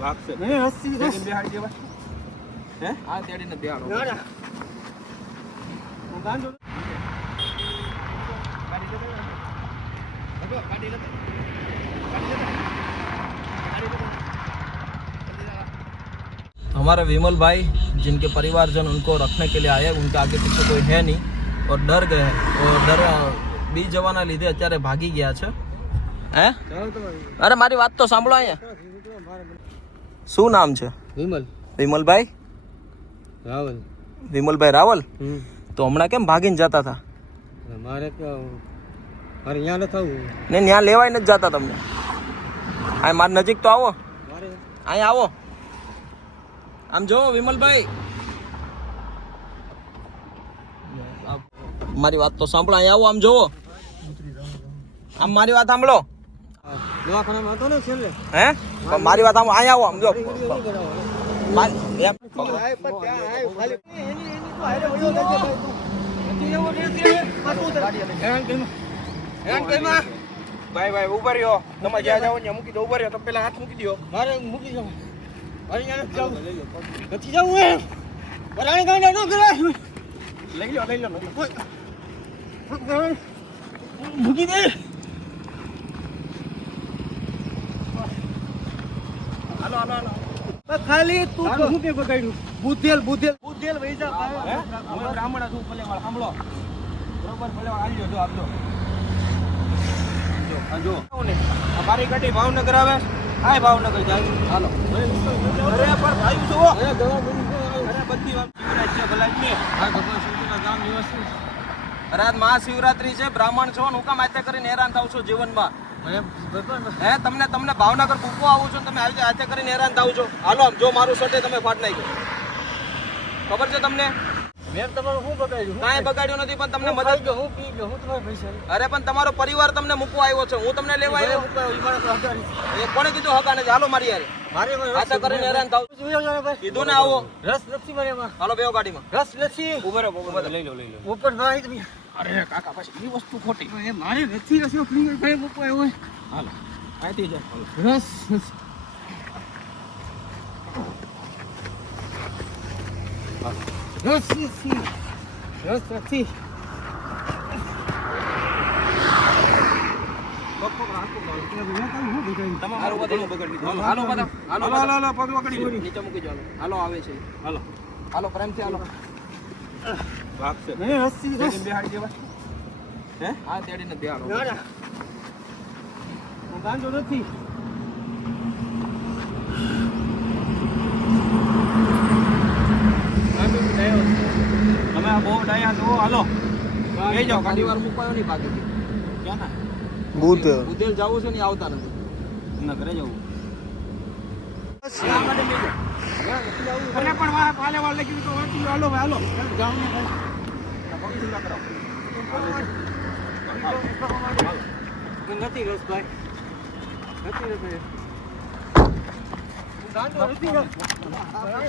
ભાગશે નહીં હસ્તી દસ બેહાડી દેવા હે આ તેડીને બેહાડો ના હું ગાંડો हमारे विमल भाई जिनके परिवारजन उनको रखने के लिए आए, उनके आगे पीछे कोई है नहीं और डर गए हैं और डर बीज जवाना લીધે અત્યારે ભાગી ગયા છે. હે અરે મારી વાત તો સાંભળો. અહીંયા શું નામ છે? વિમલ વિમલભાઈ રાવલ. વિમલભાઈ રાવલ. તો હમણાં કેમ ભાગીને જતા હતા? મારે અહીંયા ન થવું ને ત્યાં લેવાય નથી જતા તમને? આ મારી નજીક તો આવો, મારે અહીંયા આવો. આમ જો વિમલભાઈ, મારી વાત તો સાંભળો. અહીંયા આવો, આમ જોવો, આમ મારી વાત સાંભળો. દવાખાનામાં હતો ને છેલ્લે. હે પણ મારી વાત અહીંયા આવો, આમ જો. ભાઈ ભાઈ ઉભા રહ્યો. તમે જ્યાં જાઓ ત્યાં મૂકી દો. ઉભા રહ્યો. તમે પેલા હાથ મૂકી દો. મારે મૂકી જાવ. મારે અહીંયા નથી જવું એમ. બરાણી ગાંડા ન કરાય. લઈ લો લઈ લો મૂકી દે. હાલો હાલો હાલો. ખાલી તું શું કે બગાડ્યું? બુધેલ બુધેલ બુધેલ વહી જા. હે અમે બ્રાહ્મણ છું. ભલે વાળ સાંભળો બરોબર. ભલે વાળ આલ્યો જો આપજો. જો આ મારી ગાડી ભાવનગર આવે. હાય ભાવનગર જાય. હાલો. અરે પણ ભાઈ જુઓ. અરે દવા બની અરે બધી વાત જીવરાજ છે ભલા જ ને. આ ભગવાન શિવજીના ગામ નિવાસી. અરે આજ મહાશિવરાત્રી છે, બ્રાહ્મણ છો ને હું કામ આજે કરીને હેરાન થાવ છો જીવનમાં? મને ભગવાન હે તમને ભાવનગર પૂકવા આવું છો, તમે આજે આજે કરીને હેરાન થાવ છો. હાલો આમ જો, મારું સટે તમે ફાટ નાખ્યો. ખબર છે તમને? મેં તમારું શું બગાડ્યું? કાંઈ બગાડ્યું નથી, પણ તમને મદદ. ગયો હું પી ગયો હું તમારા પૈસા અરે પણ તમારો પરિવાર તમને મૂકવા આવ્યો છે, હું તમને લેવા આવ્યો. એ કોણે કીધું હકા નથી? હાલો મારી યારે. મારે આજે કરીને હેરાન થાવ. કીધું ને આવો. રસ નથી મારે એમાં. હાલો બેહો ગાડીમાં. રસ નથી. ઉભો રહો લઈ લો લઈ લો. ઉપર ભાઈ તમે. અરે કાકા પછી એ વસ્તુ ખોટી. એ મારે નથી રસ ફિંગર ભાઈ મૂકવા આવ્યો હોય. હાલો અહીંથી જાય. હાલો. રસ રસ નથી. રસ નથી. હાલો બધું બગાડી દીધું. હાલો બધા. હાલો હાલો હાલો પગ પકડી લો. નીચે મૂકી જાઓ. હાલો આવે છે. હાલો હાલો પ્રેમથી હાલો. ભાગશે નહીં હસ્તી દસ. તેડીને બેહાડી દેવા હે હા તેડીને બેહાડો. ના હું ગાંડો નથી. તમે આ બહુ ડાયા છો. હાલો લઈ જાઓ ગાડી. વાર મૂકવાયો નહીં ભાગી ગયો. ક્યાં ના ઉધેલ જવું છે ને એ આવતા નથી. ના ઘરે જવું. આ ગાડી લઈ જાઓ. અરે પણ વાહ પાલે વાળ લઈ ગયું તો વાંચી લો. હાલો હાલો જાવ ને ભાઈ. નથી રસ ભાઈ. નથી રસ ભાઈ. ગાંડો નથી રસ.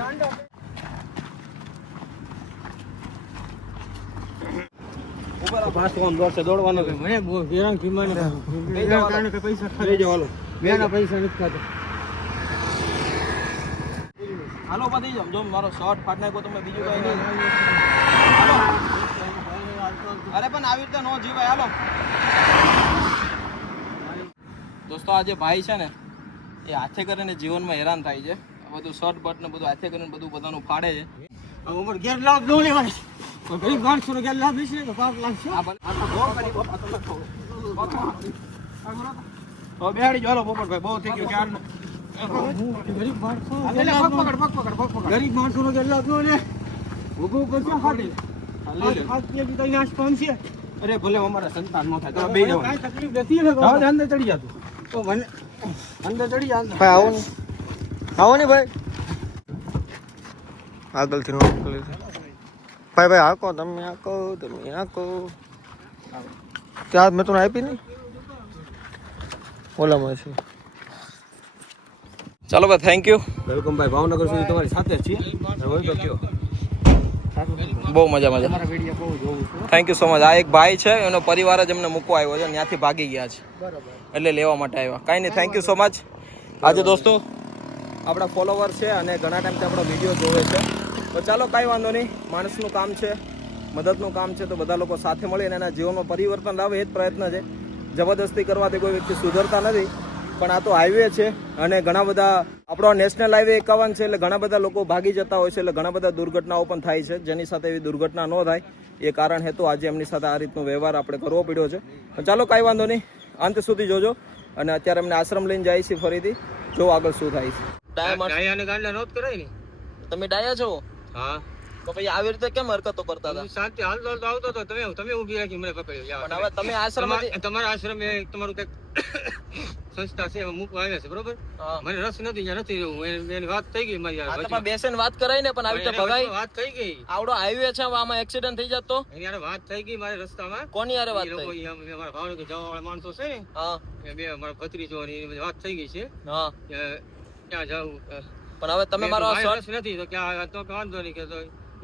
ગાંડો. પાછું આમ દોડશે દોડવાનો. મને બહુ હેરાન ભીમાને કારણે કે પૈસા લઈ જાઓ હાલો. બેના પૈસા નથી ખાતા. હાલો પતી જાઓ. જો મારો શર્ટ ફાટ નાખ્યો તમે બીજું કઈ નહીં. હાલો. અરે પણ આવી રીતે નો જીવાય. હાલો દોસ્તો, આ જે ભાઈ છે ને એ હાથે કરીને જીવનમાં હેરાન થાય છે. આ બધું શર્ટ બટ ને બધું હાથે કરીને બધું બધાનું ફાડે છે. ઉમર ગેર લાભ ન લેવાય. કોઈ ગરીબ માણસોનો ગેર લાભ લેશે તો પાપ લાગશે. આ ભલે- આ બહુ કરી બાપા તમે કહો. હવે બેહાડી જાઓ. હાલો પોપટભાઈ બહુ થઈ ગયું ક્યારનું. ગરીબ માણસો એટલે પગ પકડ પગ પકડ પગ પકડ. ગરીબ માણસોનો ગેર લાભ ન લે. ઊભું ઉપર છે હાડી. લઈ લે. આ પેલી તો નાશ પામશે. અરે ભલે અમારે સંતાન ન થાય તમે બે જાઓ. કાંઈ તકલીફ નથી ને હવે અંદર ચડી જાતું. તો મને અંદર ચડી જા. ભાઈ આવો ને, આવો ને ભાઈ. આગળથી નો ભાઈ ભાઈ હાકો, તમે હાકો, તમે હાકો. ત્યાં મેં તમને આપી ને ઓલામાં છે. ચાલો ભાઈ, થેન્ક યુ. વેલકમ ભાઈ. ભાવનગર સુધી તમારી સાથે જ છીએ. હોય તો કયો. બહુ મજા મજા. Thank you so much. આ એક ભાઈ છે, એનો પરિવાર જ એમને મૂકવા આવ્યો છે, ત્યાંથી ભાગી ગયા છે એટલે લેવા માટે આવ્યા. કાંઈ નહીં, થેન્ક યુ સો મચ. આજે દોસ્તો આપણા ફોલોવર છે અને ઘણા ટાઈમથી આપણો વિડીયો જોવે છે. તો ચાલો કાંઈ વાંધો નહીં, માણસનું કામ છે, મદદનું કામ છે, તો બધા લોકો સાથે મળીને એના જીવનમાં પરિવર્તન લાવે એ જ પ્રયત્ન છે. જબરદસ્તી કરવાથી કોઈ વ્યક્તિ સુધરતા નથી. પણ આ તો હાઈવે છે અને ઘણા બધા આપણો નેશનલ હાઈવે 51 છે એટલે ઘણા બધા લોકો ભાગી જતા હોય છે, એટલે ઘણા બધા દુર્ઘટનાઓ પણ થાય છે. જેની સાથે એવી દુર્ઘટના ન થાય એ કારણ હેતુ આજે એમની સાથે આ રીતનો વ્યવહાર આપણે કરવો પડ્યો છે. પણ ચાલો કાંઈ વાંધો નહીં, અંત સુધી જોજો. અને અત્યારે અમને આશ્રમ લઈને જાય છે ફરીથી, જો આગળ શું થાય છે. ડાયાને ગાંડા નોત કરાય ને. તમે ડાયા છો? હા. તો પછી આવી રીતે કેમ હરકતો કરતા હતા? શાંતિ હાલતો આવતો તો તમે ઊભી રાખી મને પકડ્યો. પણ હવે તમે આશ્રમ તમારા આશ્રમ તમારું કઈક સંસ્થા છે મૂકવા આવ્યા છે, બરોબર? મને રસ નથી, ત્યાં નથી રહેવું. એની વાત થઈ ગઈ મારી યાર. બેસીને વાત કરાય ને, પણ આવી રીતે ભગાઈ વાત થઈ ગઈ. આવડો હાઈવે છે, આમાં એક્સિડન્ટ થઈ જતો. એની યાર વાત થઈ ગઈ મારે રસ્તામાં. કોની યાર વાત લોકો થઈ? અમારા ભાવનગર જવા વાળા માણસો છે ને, હા, એ બે અમારા ભત્રીજો ની બધી વાત થઈ ગઈ છે. હા, ક્યાં જાવું? પણ હવે તમે મારો રસ નથી તો ક્યાં તો વાંધો નહીં કે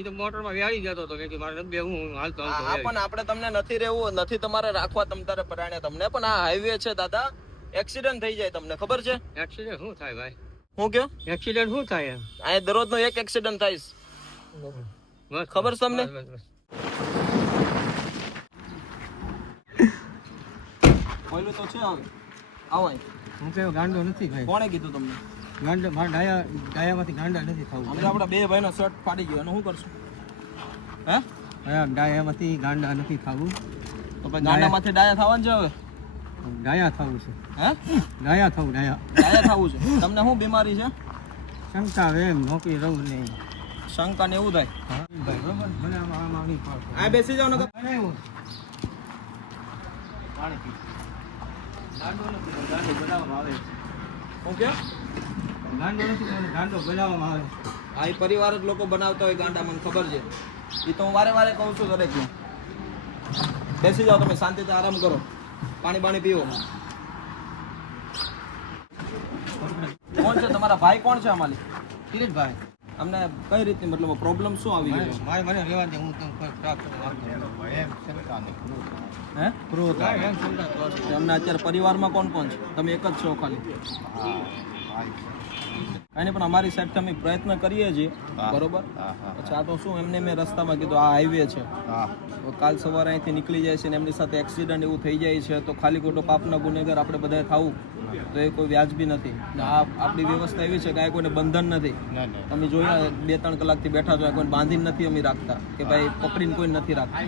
એ તો મોટરમાં વ્યાળી જતો હતો કે મારે બે હું હાલતો પણ આપણે તમને નથી રહેવું, નથી તમારે રાખવા, તમ તારે પરાણે તમને. પણ આ હાઈવે છે દાદા, એક્સિડન્ટ થઈ જાય, તમને ખબર છે? એક્સિડન્ટ શું થાય ભાઈ? હું કયો એક્સિડન્ટ શું થાય? અહીંયા દરરોજનો એક એક્સિડન્ટ થાય છે, ખબર છે તમને? પહેલું તો છે હવે આવો. હું કયો ગાંડો નથી ભાઈ. કોણે કીધું તમને ગાંડા? મારા ડાયામાંથી ગાંડા નથી થવું. આપણે આપણા બે ભાઈનો શર્ટ ફાડી ગયો, એનું શું કરશું? હે, ડાયામાંથી ગાંડા નથી થવું. તો પછી ગાંડામાંથી ડાયા થવાનું છે હવે? ડાયા થવું છે. હે, ડાયા થવું. ડાયા થવું છે. તમને શું બીમારી છે? શંકા એમ નોકરી રહું નહીં. શંકા ને એવું થાય? બરોબર. મને આમાં આવી આ બેસી જાવ ને. ગાંડો નથી, ગાંડો બનાવવામાં આવે છે. શું કે ગાંડો નથી, ગાંડો બનાવવામાં આવે. આ એ પરિવાર જ લોકો બનાવતા હોય ગાંડા, મને ખબર છે. એ તો હું વારે વારે કહું છું દરેક. બેસી જાઓ તમે, શાંતિથી આરામ કરો, પાણી બાણી પીવો. કોણ છે તમારા ભાઈ? કોણ છે અમારી? કિરીટભાઈ. અમને કઈ રીતની મતલબ પ્રોબ્લેમ શું આવી ગયો? મારે મને રહેવા દે, હું તમને કોઈ પ્રાપ્ત એમ શંકા નહીં. હે, એમ શંકા તમને અત્યારે પરિવારમાં કોણ કોણ છે? તમે એક જ છો ખાલી? કાંઈ નહીં, પણ અમારી સાઈડથી અમે પ્રયત્ન કરીએ છીએ, બરોબર? પછી આ તો શું, એમને મેં રસ્તામાં કીધું આ હાઈવે છે, કાલ સવારે અહીંથી નીકળી જાય છે ને એમની સાથે એક્સિડન્ટ એવું થઈ જાય છે, તો ખાલી ખોટો પાપના ગુનેગાર આપણે બધાએ થવું તો એ કોઈ વ્યાજબી નથી. આ આપણી વ્યવસ્થા એવી છે કે આ કોઈને બંધન નથી. તમે જોયા 2-3 કલાકથી બેઠા છો, કોઈને બાંધીને નથી અમે રાખતા કે ભાઈ પકડીને કોઈ નથી રાખતા,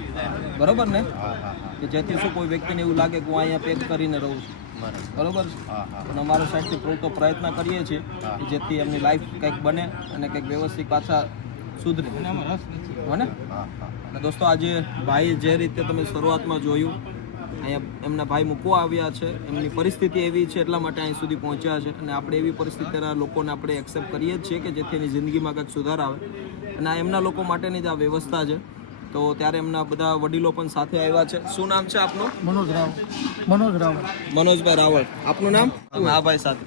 બરોબર ને? કે જેથી શું કોઈ વ્યક્તિને એવું લાગે કે હું અહીંયા પેક કરીને રહું છું, બરોબર? પણ અમારા સાઈડથી પૂરતો પ્રયત્ન કરીએ છીએ કે જેથી એમની લાઈફ કંઈક બને અને કંઈક વ્યવસ્થિત પાછા સુધરે. બને ને દોસ્તો, આજે ભાઈ જે રીતે તમે શરૂઆતમાં જોયું, અહીંયા એમના ભાઈ મૂકવા આવ્યા છે, એમની પરિસ્થિતિ એવી છે એટલા માટે અહીં સુધી પહોંચ્યા છે. અને આપણે એવી પરિસ્થિતિના લોકોને આપણે એક્સેપ્ટ કરીએ જ છીએ કે જેથી એની જિંદગીમાં કંઈક સુધાર આવે. અને આ એમના લોકો માટેની જ આ વ્યવસ્થા છે. તો ત્યારે એમના બધા વડીલો પણ સાથે આવ્યા છે. શું નામ છે આપનું? મનોજ રાવળ. મનોજભાઈ રાવળ. આપનું નામ? હા ભાઈ સાથે.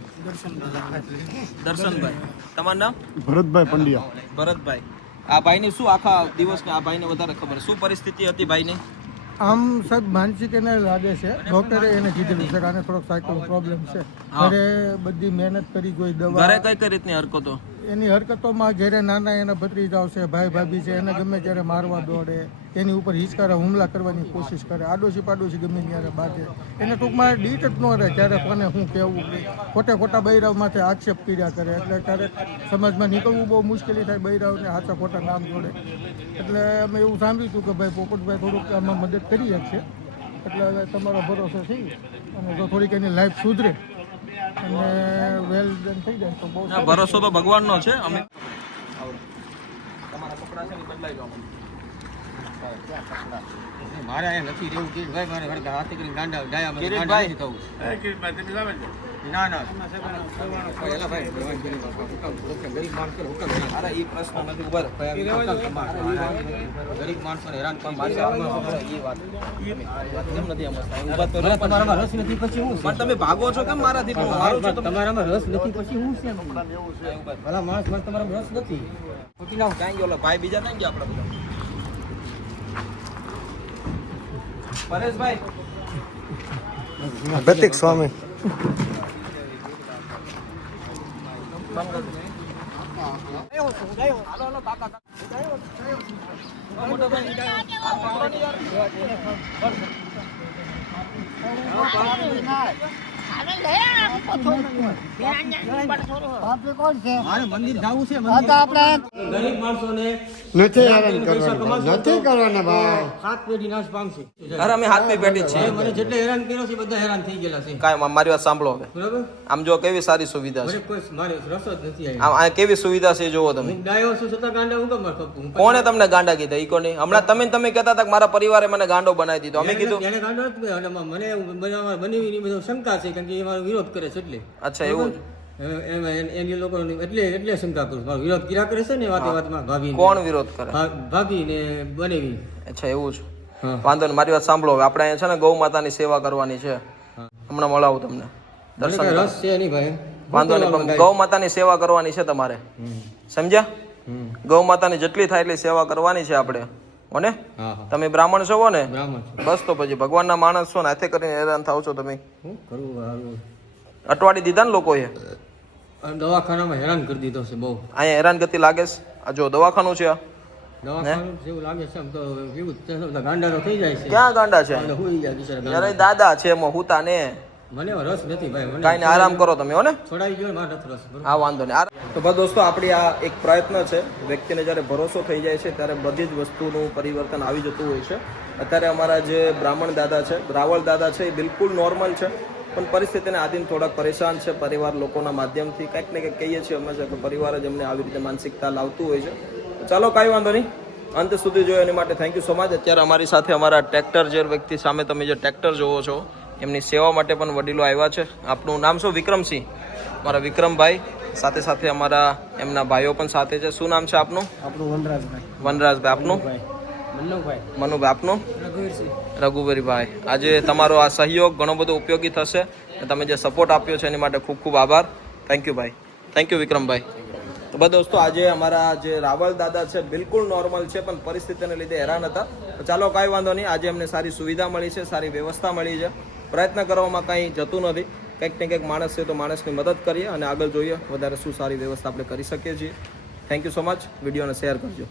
દર્શનભાઈ. તમારું નામ? ભરતભાઈ પંડ્યા. ભરતભાઈ. આ ભાઈની શું આખા દિવસની, આ ભાઈને વધારે ખબર, શું પરિસ્થિતિ હતી ભાઈની? આમ સાહેબ માનસિક એને લાગે છે, ડોક્ટરે એને કીધેલું છે કે આને થોડોક સાયકલ પ્રોબ્લેમ છે. ઘરે બધી મહેનત કરી, કોઈ દવા. ઘરે કઈ કઈ રીતની હરકતો? એની હરકતોમાં ઘરે નાના એના ભત્રીજાઓ છે, ભાઈ ભાભી છે, એને ગમે ત્યારે મારવા દોડે, એની ઉપર હિચકારા હુમલા કરવાની કોશિશ કરે, આડોશી પાડોશી ગમે ત્યારે બાંધે. એને ટૂંકમાં ડીટ જ ન રહે ક્યારે કોને શું કહેવું, ખોટા બૈરાવ માથે આક્ષેપ કર્યા કરે. એટલે ક્યારેક સમાજમાં નીકળવું બહુ મુશ્કેલી થાય, બૈરાવને સાચા ખોટા નામ જોડે. એટલે અમે એવું સાંભળ્યું હતું કે ભાઈ પોપટભાઈ થોડુંક આમાં મદદ કરી શકશે. એટલે હવે તમારો ભરોસો થઈ અને જો થોડીક એની લાઈફ સુધરે અને વેલ ડન થઈ જાય તો બહુ. ભરોસો તો ભગવાનનો છે. અમે તમારા કપડા છે ને બદલાઈ જાવ. મારે અહીંયા નથી રહેવું કિરીટભાઈ. મારે હાથે કરીને ગાંડા ડાયા કિરીટભાઈ થવું. ના ના એલા ભાઈ ગરીબ માણસો અરે એ પ્રશ્ન નથી. ઉભા રહો. ગરીબ માણસો હેરાન પણ મારી એ વાત કેમ નથી સમજતા? ઉભા તો રહો. તમારામાં રસ નથી પછી હું પણ તમે ભાગો છો કેમ મારાથી? પણ મારું છો તમે. તમારામાં રસ નથી પછી હું છે ભલા માણસ મને તમારામાં રસ નથી. ક્યાં ગયો ઓલા ભાઈ? બીજા ક્યાં ગયા આપણા બધા? પરેશભાઈ. પ્રતિક સ્વામી. ગરીબ માણસોને નથી હેરાન કરવાના નથી કરવાના ભાઈ. હાથ પેઢી નાશ પામશે. અરે અમે હાથની પેટી જ છીએ. મને જેટલે હેરાન કર્યો છે બધા હેરાન થઈ ગયેલા છે. કાંઈ મારી વાત સાંભળો હવે. બરાબર? આમ જો કેવી સારી સુવિધા છે. મને કોઈ મારે રસ જ નથી આવી. આમ આ કેવી સુવિધા છે જોવો તમે. હું ડાયો છું છતાં ગાંડા હું કેમ ખપું? કોણે તમને ગાંડા કીધા ઈ કોની? હમણાં તમે કહેતા હતા કે મારા પરિવારે મને ગાંડો બનાવી દીધો. અમે કીધું એને ગાંડો નથી અને મને બની બધો શંકા છે કારણ કે એ મારો વિરોધ કરે છે એટલે. અચ્છા એવું છે. એમાં એની લોકો એટલે શંકા કરું મારો વિરોધ કર્યા કરે છે ને વાતે વાતમાં ભાભી કોણ વિરોધ કરે? ભાભી ને બનેવી. અચ્છા એવું છે. હા. વાંધો નહીં, મારી વાત સાંભળો હવે. આપણે અહીંયા છે ને ગૌ માતાની સેવા કરવાની છે. હમણાં મળાવું તમને. મને કઈ રસ છે નહીં ભાઈ. વાંધો નહીં, પણ ગૌ માતાની સેવા કરવાની છે તમારે. સમજ્યા? ગૌ માતાની જેટલી થાય એટલી સેવા કરવાની છે આપણે. હોને? હા હા તમે બ્રાહ્મણ છો ને? બ્રાહ્મણ છે. બસ તો પછી ભગવાનના માણસ છો ને, હાથે કરીને હેરાન થાવ છો તમે. શું કરવું હારું? અટવાડી દીધા ને લોકોએ. દવાખાનામાં હેરાન કરી દીધો છે બહુ. અહીંયા હેરાનગતિ લાગે છે. આ જો દવાખાનું છે આ. દવાખાનું જેવું લાગે છે આમ તો એવું જ છે, બધા ગાંડાનો થઈ જાય છે. ક્યાં ગાંડા છે? બધા હુઈ જાય બિચારા ગાંડા. યાર એ દાદા છે એમાં હુતા ને. મને રસ નથી ભાઈ. મને કાંઈ ને આરામ કરો તમે. હો ને? છોડાવી ગયો મારે નથી રસ. બરોબર? હા વાંધો નહીં. તો બસ દોસ્તો, આપણી આ એક પ્રયત્ન છે. વ્યક્તિને જ્યારે ભરોસો થઈ જાય છે ત્યારે બધી જ વસ્તુનું પરિવર્તન આવી જતું હોય છે. અત્યારે અમારા જે બ્રાહ્મણ દાદા છે, રાવળ દાદા છે, એ બિલકુલ નોર્મલ છે, પણ પરિસ્થિતિને આધીન થોડાક પરેશાન છે. પરિવાર લોકોના માધ્યમથી કંઈક ને કંઈક કહીએ છીએ અમે કે પરિવાર જ અમને આવી રીતે માનસિકતા લાવતું હોય છે. તો ચાલો કાંઈ વાંધો નહીં, અંત સુધી જોયો એની માટે થેન્ક યુ સો મચ. અત્યારે અમારી સાથે અમારા ટ્રેક્ટર જે વ્યક્તિ સામે તમે જે ટ્રેક્ટર જોવો છો એમની સેવા માટે પણ વડીલો આવ્યા છે. આપનું નામ શું? વિક્રમસિંહ. મારા વિક્રમભાઈ સાથે સાથે અમારા એમના ભાઈઓ પણ સાથે છે. શું નામ છે આપનું? આપણું વનરાજભાઈ. વનરાજભાઈ. આપનું? મન્નુભાઈ. મનુભાઈ. આપનું? રઘુવીરભાઈ. આજે તમારો આ સહયોગ ઘણો બધો ઉપયોગી થશે. તમે જે સપોર્ટ આપ્યો છે એની માટે ખૂબ ખૂબ આભાર. થેન્ક યુ ભાઈ. થેન્ક યુ વિક્રમભાઈ. તો બધા દોસ્તો, આજે અમારા જે રાવળ દાદા છે બિલકુલ નોર્મલ છે, પણ પરિસ્થિતિને લીધે હેરાન હતા. તો ચાલો કાંઈ વાંધો નહીં, આજે અમને સારી સુવિધા મળી છે, સારી વ્યવસ્થા મળી છે. પ્રયત્ન કરવામાં કંઈ જતું નથી. કંઈક ને કંઈક માણસ છે તો માણસની મદદ કરીએ અને આગળ જોઈએ વધારે શું સારી વ્યવસ્થા આપણે કરી શકીએ છીએ. Thank you so much. વિડીયોને શેર કરજો.